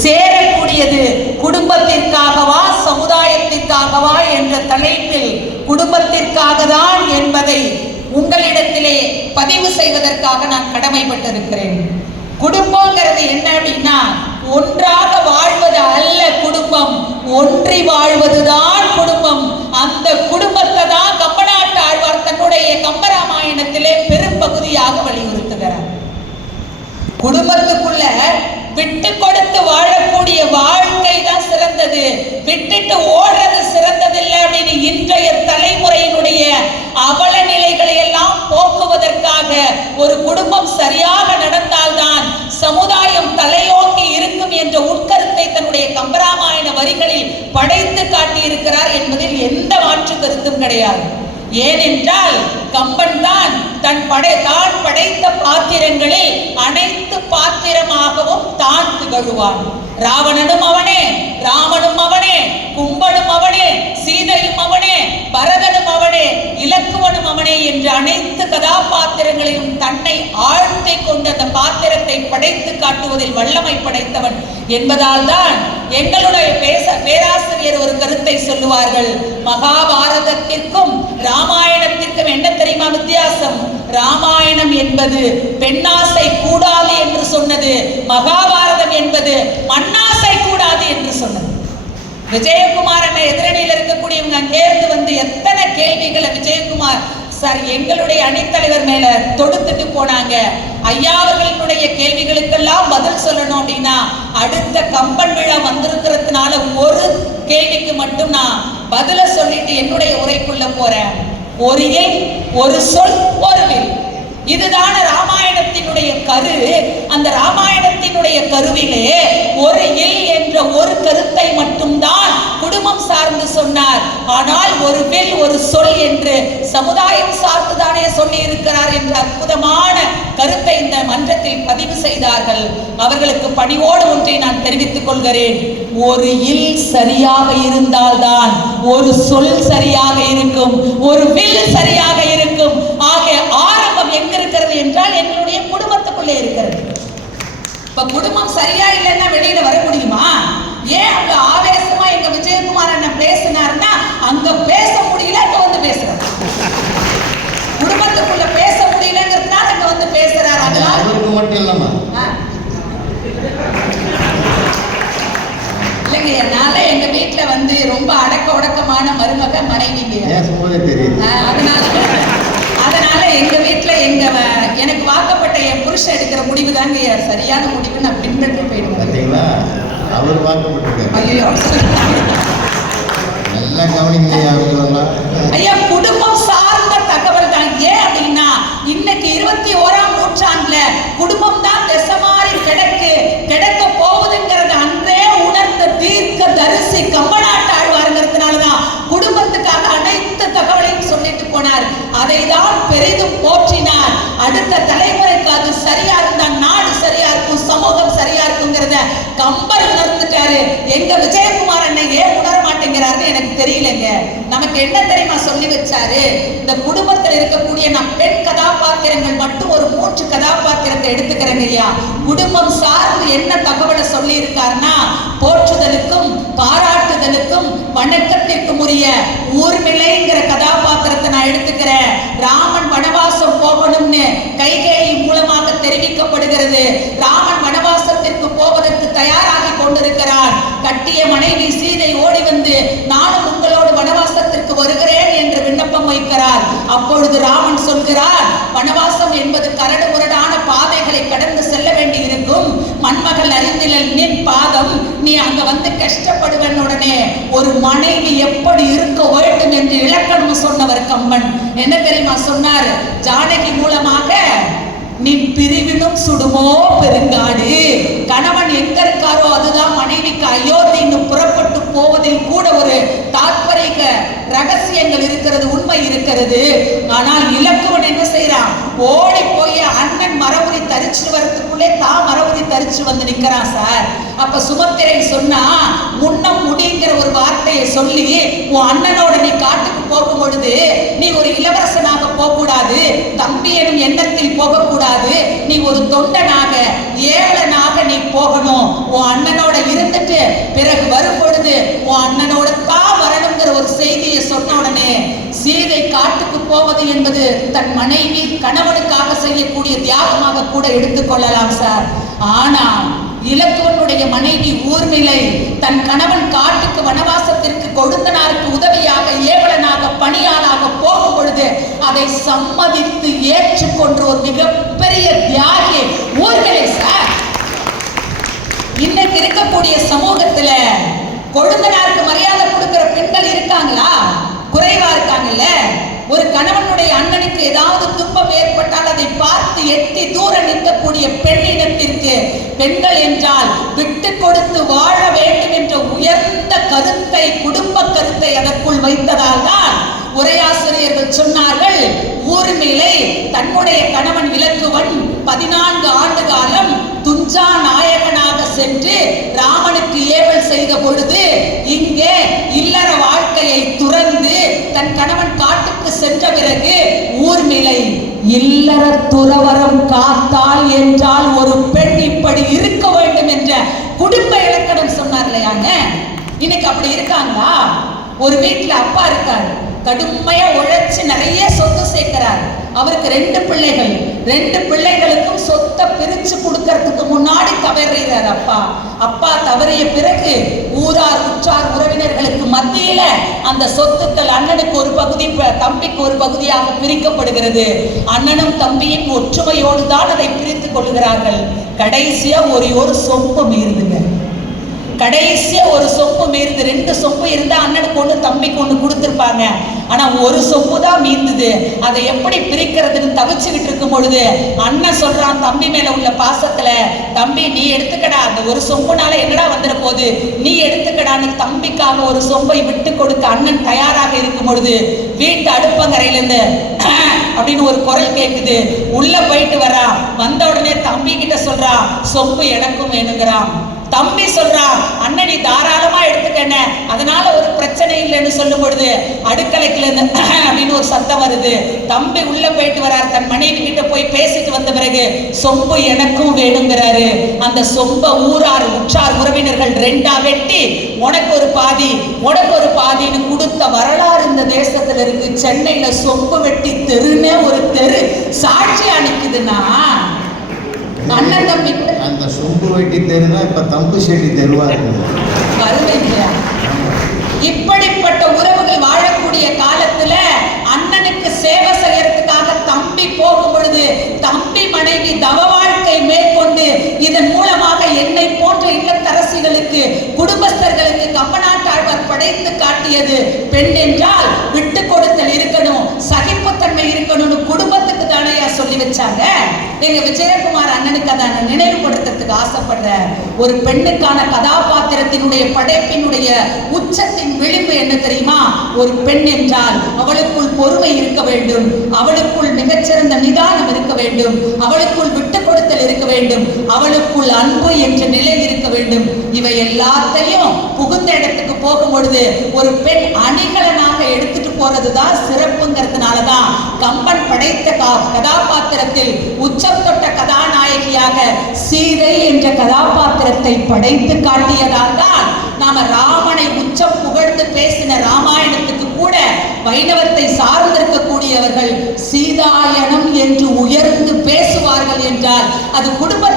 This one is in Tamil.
சேரக்கூடியது குடும்பத்திற்காகவா சமுதாயத்திற்காகவா என்ற தலைப்பில் குடும்பத்திற்காக தான் என்பதை உங்களிடத்திலே பதிவு செய்வதற்காக நான் கடமைப்பட்டிருக்கிறேன். குடும்பங்கிறது என்ன அப்படின்னா, ஒன்றாக வாழ்வது அல்ல குடும்பம், ஒன்றி வாழ்வதுதான் குடும்பம். அந்த குடும்பத்தை தான் கம்பநாட்டு ஆழ்வார் தன்னுடைய கம்பராமாயணத்திலே பெரும்பகுதியாக வலியுறுத்துகிறார். குடும்பத்துக்குள்ள விட்டு கொடுத்து வாழக்கூடிய வாழ்க்கை தான் சிறந்தது, விட்டுட்டு ஓடுறது சிறந்ததில்லை அப்படின்னு இன்றைய தலைமுறையினுடைய அவல நிலைகளை எல்லாம் போக்குவதற்காக ஒரு குடும்பம் சரியாக நடந்தால்தான் சமுதாயம் தலையோங்கி இருக்கும் என்ற உட்கருத்தை தன்னுடைய கம்பராமாயண வரிகளில் படைத்து காட்டியிருக்கிறார் என்பதில் எந்த மாற்று கருத்தும் கிடையாது. ஏனென்றால் கம்பன் தான் தான் படைத்த பாத்திரங்களில் அனைத்து பாத்திரமாகவும் தான் திகழ்வான். ராவணனும் அவனே, ராமனும் அவனே, கும்பனும் அவனே, சீதையும் அவனே, பரதனும் அவனே, இலக்குவனும் அவனே என்று அனைத்து கதாபாத்திரங்களையும் தன்னை ஆழ்த்தி கொண்டு அந்த பாத்திரத்தை படைத்து காட்டுவதில் வல்லமை படைத்தவன் என்பதால் தான் எங்களுடைய பேராசிரியர் ஒரு கருத்தை சொல்லுவார்கள். மகாபாரதத்திற்கும் ராமாயணத்திற்கும் என்ன தெரியுமா வித்தியாசம்? ராமாயணம் என்பது பெண்ணாசை கூடாது என்று சொன்னது, மகாபாரதம் என்பது மண்ணாசை கூடாது என்று சொன்னது. விஜயகுமார் அண்ணா எதிரணியில் இருக்கக்கூடியவங்க அங்கேருந்து வந்து எத்தனை கேள்விகளை விஜயகுமார் சார் எங்களுடைய அணித்தலைவர் மேல தொடுத்துட்டு போனாங்க. ஐயா அவர்களுடைய கேள்விகளுக்கெல்லாம் பதில் சொல்லணும் அப்படின்னா அடுத்த கம்பன் விழா வந்திருக்கிறதுனால ஒரு கேள்விக்கு மட்டும் நான் பதில சொல்லிட்டு என்னுடைய உரைக்குள்ள போறேன். ஒரு இல், ஒரு சொல், ஒரு வில். இதுதான ராமாயணத்தினுடைய கரு. அந்த ராமாயணத்தினுடைய கருவிலே ஒரு இல் என்ற ஒரு கருத்தை மட்டும்தான் குடும்பம் சார்ந்து சொன்னார். ஆனால் ஒரு வில், ஒரு சொல் என்று சமுதாயம் சார்ந்துதானே சொல்லி இருக்கிறார் என்ற அற்புதமான கருத்தை இந்த மன்றத்தில் பதிவு செய்தார்கள். அவர்களுக்கு பணிவோடு ஒன்றை நான் தெரிவித்துக் கொள்கிறேன். ஒரு இல் சரியாக இருந்தால்தான் ஒரு சொல் சரியாக இருக்கும், ஒரு வில் சரியாக இருக்கும். ஆக ஆரம்பம் எங்க இருக்கிறது என்றால் எங்களுடைய குடும்பத்துக்குள்ளே இருக்கிறது. இப்ப குடும்பம் சரியா இல்லைன்னா வெளியில வர முடியுமா? ஏன் அங்க ஆவேசமா எங்க விஜயகுமார் அண்ணன் பேசினார்னா அங்க பேச முடியல, அங்க வந்து பேசுறாரு. குடும்பத்துக்குள்ள பேச முடியலங்கிறதுனால அங்க வந்து பேசுறாரு. அதனால அவருக்கு மட்டும் இல்லமா இல்லைங்க. என்னால எங்க வீட்டுல வந்து ரொம்ப அடக்க உடக்கமான மருமக மனைவிங்க. அதனால எங்க வீட்டுல எனக்கு வாக்கப்பட்ட என் புருஷன் எடுக்கிற முடிவு தாங்க சரியான முடிவு. நான் பின்பற்றி போயிடுவேன். அவர் வாக்கப்பட்டிருக்காரு. ஐயோ நல்லா கவனிங்கய்யா. ஐயா குடும்பம் சார்ந்த தகவல் தான். ஏன் அப்படின்னா இன்னைக்கு 21ஆம் நூற்றாண்டுல குடும்பம் தான் திசைமாறி கிடக்க போகுதுங்கிறத அன்றே உணர்ந்த தீர்க்க தரிசி கம்பநாட்டு ஆழ்வாருங்கிறதுனாலதான் குடும்பத்துக்காக அனைத்து தகவலையும் சொல்லிட்டு போனார். அதை தான் பெரிதும் போற்றினார். அடுத்த தலைமுறைக்கு அது சரியா இருந்தா நாடு சரியா இருக்கும், சமூகம் சரியா இருக்குங்கிறத கம்பர் உணர்ந்துட்டாரு. எங்க விஜயகுமார் அண்ணன் ஏன் உணர மாட்டேங்கிறாருன்னு எனக்கு தெரியலங்க. நமக்கு என்ன தெரியுமா சொல்லி வச்சாரு? இந்த குடும்பத்தில் இருக்கக்கூடிய நம் பெண் கதாபாத்திரங்கள் மட்டும் ஒரு 3 கதாபாத்திரத்தை எடுத்துக்கிறேங்க ஐயா. குடும்பம் சார்ந்து என்ன தகவலை சொல்லி இருக்காருன்னா, போற்றுதலுக்கும் பாராட்டுதலுக்கும் வணக்கத்திற்கும் உரிய ஊர்மிளைங்கிற கதாபாத்திரத்தை நான் எடுத்துக்கிறேன். ராமன் வனவாசம் போகணும்னு கைகேயி மூலமாக தெரிவிக்கப்படுகிறது. ராமன் வனவாசத்திற்கு போவதற்கு தயாராகி கொண்டிருக்கிறார். கட்டிய மனைவி சீதை ஓடி வந்து நானும் உங்களோடு வனவாசத்திற்கு வருகிறேன் என்று விண்ணப்பம் வைக்கிறார். அப்பொழுது ராமன் சொல்கிறார், வனவாசம் என்பது கரடு முரடான பாதைகளை கடந்து செல்ல வேண்டி இருக்கும். மண்மகள் அறிந்திலல் நின் பாதம், நீ அங்க வந்து கஷ்டப்படுவன். உடனே ஒரு மனைவி எப்படி இருக்க வேண்டும் என்று இலக்கணம் சொன்னவர் கம்பன். என்ன தெரியுமா சொன்னார்? ஜானகி மூலமாக நீ பிரிவினும் சுடுமோ பெருங்காடு. கணவன் எங்க இருக்காரோ அதுதான் மனைவிக்கு அயோத்தின்னு புறப்பட்டு போவதில் கூட ஒரு தாற்பரிக ரகசியங்கள் இருக்கிறது, உண்மை இருக்கிறது. ஆனால் இலக்குவன் என்ன செய்யறான்? ஓடி போய் அண்ணன் மரபுரி தரிச்சு வரத்துக்குள்ளே தான் மரபுரி தரிச்சு வந்து நிக்கிறான் சார். அப்ப சுமத்திரை சொன்னா முன்னம் முடிங்கிற ஒரு வார்த்தையை சொல்லி உன் அண்ணனோட நீ காட்டுக்கு போகும் பொழுது நீ ஒரு இளவரசனாக போகக்கூடாது, தம்பி எனும் எண்ணத்தில் போகக்கூடாது, நீ ஒரு தொண்டனாக ஏழனாக நீ போகணும். உன் அண்ணனோட காட்டுக்கு போவது என்பது தன் மனைவி கணவனுக்காக செய்யக்கூடிய தியாகமாக கூட எடுத்துக்கொள்ளலாம் சார். ஆனால் இலக்குவனுடைய மனைவி ஊர்மிளை தன் கணவன் காட்டுக்கு வனவாசத்திற்கு கொழுந்தனாருக்கு உதவியாக ஏவலனாக பணியாளாக போகும் பொழுது அதை சம்மதித்து ஏற்றுக்கொண்ட ஒரு மிகப்பெரிய தியாகி ஊர்மிளை சார். இன்னைக்கு இருக்கக்கூடிய சமூகத்துல கொழுந்தனாருக்கு மரியாதை கொடுக்கிற பெண்கள் இருக்காங்களா? குறைவா இருக்காங்கல்ல. ஒரு கணவனுடைய அண்ணனுக்கு ஏதாவது துன்பம் ஏற்பட்டால் அதை பார்த்து எட்டி தூர நிற்கக்கூடிய பெண்ணினத்திற்கு பெண்கள் என்றால் விட்டு கொடுத்து வாழ வேண்டும் என்ற உயர்ந்த கருத்தை, குடும்ப கருத்தை அதற்குள் வைத்ததால் தான் உரையாசிரியர்கள் சொன்னார்கள், ஊர்மிளை தன்னுடைய கணவன் இலக்குவன் 14 ஆண்டு காலம் துஞ்சா நாயகனாக சென்று ராமனுக்கு ஏவல் செய்த பொழுது இங்கே இல்லற வாழ்க்கையை துறந்து தன் கணவன் காட்டுக்கு சென்ற பிறகு ஊர்மிளை இல்லற துறவரம் காத்தாள் என்றால் ஒரு பெண் இப்படி இருக்க வேண்டும் என்ற குடும்ப இலக்கணம் சொன்னார் இல்லையாங்க. இன்னைக்கு அப்படி இருக்காங்களா? ஒரு வீட்டுல அப்பா இருக்காரு, கடுமையா உழைச்சு நிறைய சொத்து சேர்க்கிறார். அவருக்கு 2 பிள்ளைகள். 2 பிள்ளைகளுக்கும் சொத்தை பிரிச்சு கொடுக்கறதுக்கு முன்னாடி தவறுகிறார் அப்பா. அப்பா தவறிய பிறகு ஊரார் உற்றார் உறவினர்களுக்கு மத்தியில அந்த சொத்துக்கள் அண்ணனுக்கு ஒரு பகுதி, தம்பிக்கு ஒரு பகுதியாக பிரிக்கப்படுகிறது. அண்ணனும் தம்பியும் ஒற்றுமையோடு தான் அதை பிரித்துக் கொள்கிறார்கள். கடைசியா ஒரு சொம்பு மீறுதுங்க. கடைசியா ஒரு சொம்பு மீறுது. 2 சொம்பு இருந்தா அண்ணனுக்கு ஒண்ணு தம்பிக்கு ஒண்ணு கொடுத்திருப்பாங்க. ஆனா ஒரு சொம்பு தான் மீந்தது. அதை எப்படி பிரிக்கிறதுன்னு தவிச்சுக்கிட்டு இருக்கும் பொழுது அண்ணன் சொல்றான் தம்பி மேல உள்ள பாசத்துல, தம்பி நீ எடுத்துக்கடா, அந்த ஒரு சொம்புனால என்னடா வந்துட போகுது, நீ எடுத்துக்கடான்னு தம்பிக்காக ஒரு சொம்பை விட்டு கொடுக்க அண்ணன் தயாராக இருக்கும் பொழுது வீட்டு அடுப்பங்கரையில இருந்து அப்படின்னு ஒரு குரல் கேட்குது. உள்ள போயிட்டு வரா. வந்த உடனே தம்பி கிட்ட சொல்றா, சொம்பு எனக்கும் வேணுங்கிறான். தம்பி சொல்றா, அண்ணன் நீ தாராளமா எடுத்துக்கண்ண, அதனால ஒரு பிரச்சனை இல்லைன்னு சொல்லும் பொழுது அடுக்கலைக்குல இருந்து அப்படின்னு ஒரு சத்தம் வருது. தம்பி உள்ள போயிட்டு வரார். தன் மனைவி கிட்ட போய் பேசிட்டு வந்த பிறகு சொம்பு எனக்கும் வேணுங்கிறாரு. அந்த சொம்ப ஊரார் உற்றார் உறவினர்கள் 2ஆ வெட்டி உனக்கு ஒரு பாதி உனக்கு ஒரு பாதின்னு கொடுத்த வரலாறு இந்த தேசத்துல இருக்கு. சென்னையில சொம்பு வெட்டி தெருன்னே ஒரு தெரு சாட்சியா நிக்குதுன்னா அண்ணன் தம்பி அந்த சொம்பு வெட்டி தெருனா இப்ப தம்பு செட்டி தெருவா இருக்குது. இப்படிப்பட்ட உறவுகள் வாழக்கூடிய காலத்துல அண்ணனுக்கு சேவை செய்யறதுக்காக தம்பி போகும் பொழுது தம்பி மனைவி தவ வாழ்க்கை மேற்கொண்டு இதன் மூலமாக என்னை போன்ற இல்லத்தரசிகளுக்கு, குடும்பஸ்தர்களுக்கு கம்பநாட்டாழ்வார் படைத்து காட்டியது பெண் என்றால் விட்டு கொடுத்தல் இருக்கணும், சகிப்புத்தன்மை இருக்கணும்னு குடும்பத்துக்கு தானே சொல்லி வச்சாங்க. எங்க விஜயகுமார் அண்ணனுக்கு அதை நினைவுபடுத்துறதுக்கு ஆசைப்படுறேன். ஒரு பெண்ணுக்கான கதாபாத்திரத்தினுடைய படைப்பினுடைய உச்சத்தின் விளிம்பு என்ன தெரியுமா? ஒரு பெண் என்றால் அவளுக்குள் பொறுமை இருக்க வேண்டும், அவளுக்குள் மிகச்சிறந்த நிதானம் இருக்க வேண்டும், அவளுக்குள் விட்டு கொடுத்தல் இருக்க வேண்டும், அவளுக்குள் அன்பு என்ற நிலை இருக்க வேண்டும். இவை எல்லாத்தையும் புகுந்த இடத்துக்கு போகும் பொழுது ஒரு பெண் அணிகலனாக எடுத்துட்டு போறதுதான் சிறப்புங்கிறதுனாலதான் கம்பன் படைத்த கதாபாத்திரத்தில் உச்சம் தொட்ட கதாநாயகியாக சீதை என்ற கதாபாத்திரத்தை படைத்து காட்டியதால் தான் நாம ராமனை உச்சம் புகழ்ந்து பேசின ராமாயணத்துக்கு கூட வைணவத்தை சார்ந்திருக்கக்கூடியவர்கள் சீதாயனம் என்று உயர்ந்து பேசுவார்கள் என்றால் அது குடும்ப